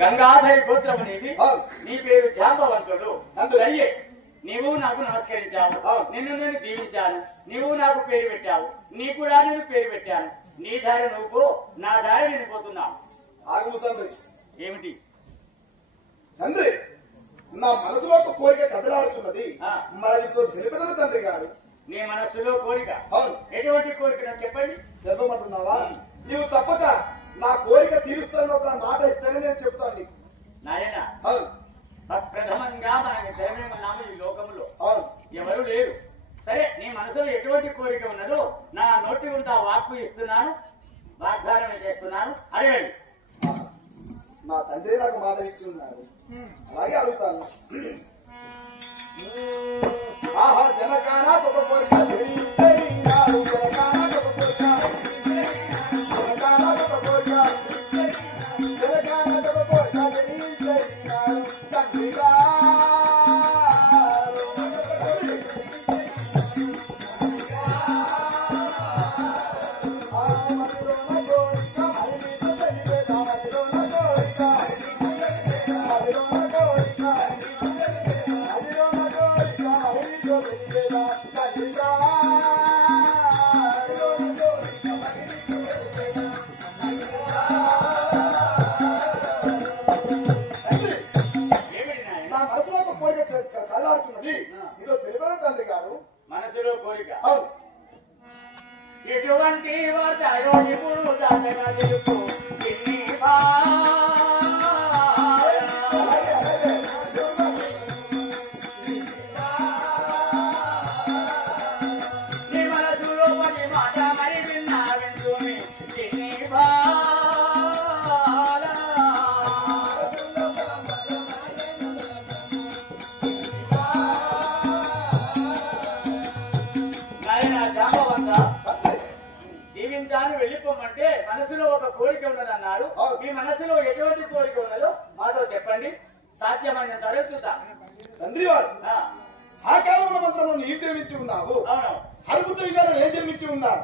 గంగాధరి గోత్రము నీది. నీ పేరు జాంబవంతుడు. అందులయ్యే నీవు నాకు నమస్కరించావు, నిన్ను నేను దీవించాను, నీవు నాకు పేరు పెట్టావు, నీ కూడా నేను పేరు పెట్టాను. నీ దారి నువ్వు పో, నా దారి నేను పోతున్నావు. ఏమిటి తండ్రి? నా మనసులో ఒక కోరిక కదలాడుతున్నది, మరి తెలిపదల తండ్రి గారు. నీ మనస్సులో కోరిక? ఎటువంటి కోరిక నాకు చెప్పండి. చెప్పమంటున్నావా? నీవు తప్పక నా కోరిక తీరుస్తాను ఒక మాట ఇస్తేనే నేను చెప్తాను నాయన. ప్రథమంగా మనం ఇద్దరమే ఉన్నాము ఈ లోకంలో, ఎవరు లేరు. సరే, నీ మనసులో ఎటువంటి కోరిక ఉన్నదో నా నోటి ఉంటే వాక్కు ఇస్తున్నాను, వాగ్దానం చేస్తున్నాను, అడగండి. నా తండ్రి నాకు మాట ఇచ్చి ఉన్నారు, అలాగే అడుగుతాను. ఆహా జనకానా ఒక కోరిక జనకానా ఒక కోరిక జనకానా ఒక కోరిక జనకానా ఒక కోరిక తండ్రిగా మనసులో కోరిక ఎటువంటి వార్తలో ఇప్పుడు దాచగా తెలుపు నీ మనసులో పని మాట మరి విన్నా వింటుంది జీవించాను వెళ్ళిపోమంటే మనసులో ఒక కోరిక ఉన్నదన్నారు. మీ మనసులో ఎటువంటి కోరిక ఉన్నదో మాతో చెప్పండి, సాధ్యమైనంత వరకు చూద్దాం. తండ్రి వారు ఆ కాలంలో మంత్రము నీవు జన్మించి ఉన్నావు, హరిపుత్రుడి గారు నేను జన్మించి ఉన్నారు.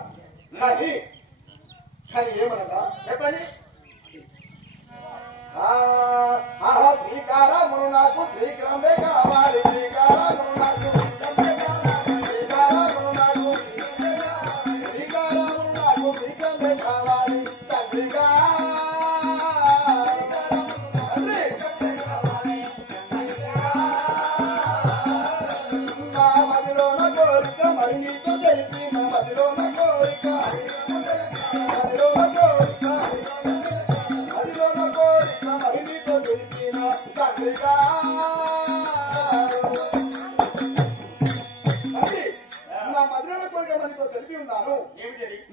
కానీ ఏమనగా చెప్పండి. శ్రీకారమును నాకు శ్రీగ్రంథే కావాలి, శ్రీకారమును నాకు శ్రీకారమును నాకు శ్రీకారమును నాకు శ్రీగ్రంథే కావాలి తండ్రిగా. నా మదిలోన కోరిక మరి నీతో తెలిపి, నా మదిలోన కోరిక మదిలోన కోరిక మదిలోన కోరిక మరి నీతో తెలిపిన తండ్రిగా. నా మదిలోన కోరిక మనతో తెలిపి ఉన్నాను.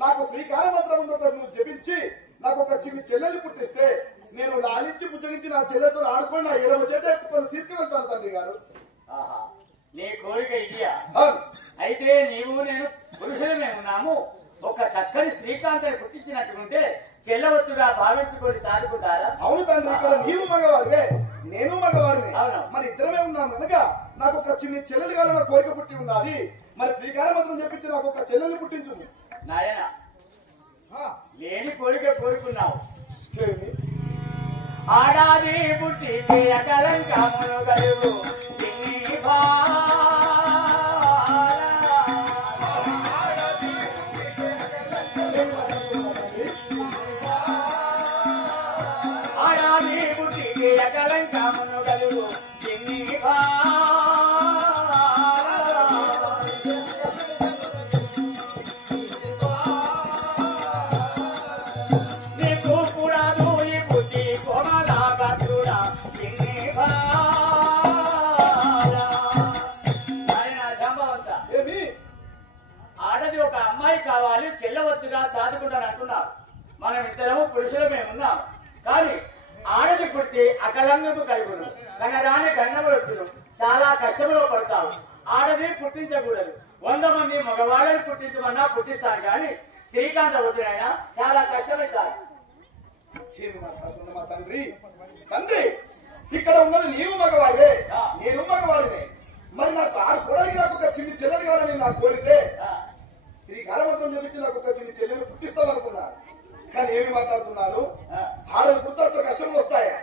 నాకు శ్రీకార మంత్రముతో నువ్వు జపించి నాకు ఒక చిన్న చెల్లెలు పుట్టిస్తే నేను లాలించి పుచ్చగించి నా చెల్లెతో ఆడుకొని నా 7వ చేత ఎత్తుకొని తీసుకువెళ్తాను తండ్రి గారు. నీ కోరిక ఇదియా? అయితే నీవు నేను పురుషులమే ఉన్నాము, ఒక చక్కని శ్రీకాంతని పుట్టించినట్టుకుంటే చెల్లవచ్చుగా భావించుకొని చాలుకుంటారా? అవును తండ్రి, ఇక్కడ నీవు మగవాడివే నేను మగవాడిని, మరి ఇద్దరమే ఉన్నాం కనుక నాకు ఒక చిన్న చెల్లెలు కావాలన్న కోరిక పుట్టి ఉన్నది. మరి శ్రీకార మంత్రం చెప్పించి నాకు ఒక చెల్లెల్ని పుట్టించు నాయన. లేని కోరిక కోరుకున్నావు. ఆడాది పుట్టి అకలంకమును గలుగు ఆడాది పుట్టి అకలంకమును గలుగు నీకు కూడా దూరి పుట్టి కోమలా భద్రుడా ఆడది ఒక అమ్మాయి కావాలి, చెల్లవచ్చుగా చదువుకుంటాను అంటున్నారు. మనం ఇద్దరము పురుషులమే ఉన్నాం, కానీ ఆడది పుట్టి అకలంగకు కలుగును, కనరాని గండవచ్చును, చాలా కష్టంలో పడతావు. ఆడది పుట్టించకూడదు. 100 మంది మగవాళ్ళని పుట్టించమన్నా పుట్టిస్తారు, కానీ శ్రీకాంత వచ్చినైనా చాలా కష్టమవుతారు. తండ్రి తండ్రి ఇక్కడ ఉన్నది నీవు మగవాడివే నేను మగవాడినే, మరి నాకు ఆడుకోవడానికి నాకు ఒక చిన్న చెల్లెలు కావాలని నా కోరితే శ్రీకారమంత్రం చెప్పించి నాకు ఒక చిన్న చెల్లెలు పుట్టిస్తామనుకున్నారు. కానీ ఏమి మాట్లాడుతున్నారు? ఆడలు పుట్టాల్సిన కష్టంలో వస్తాయా?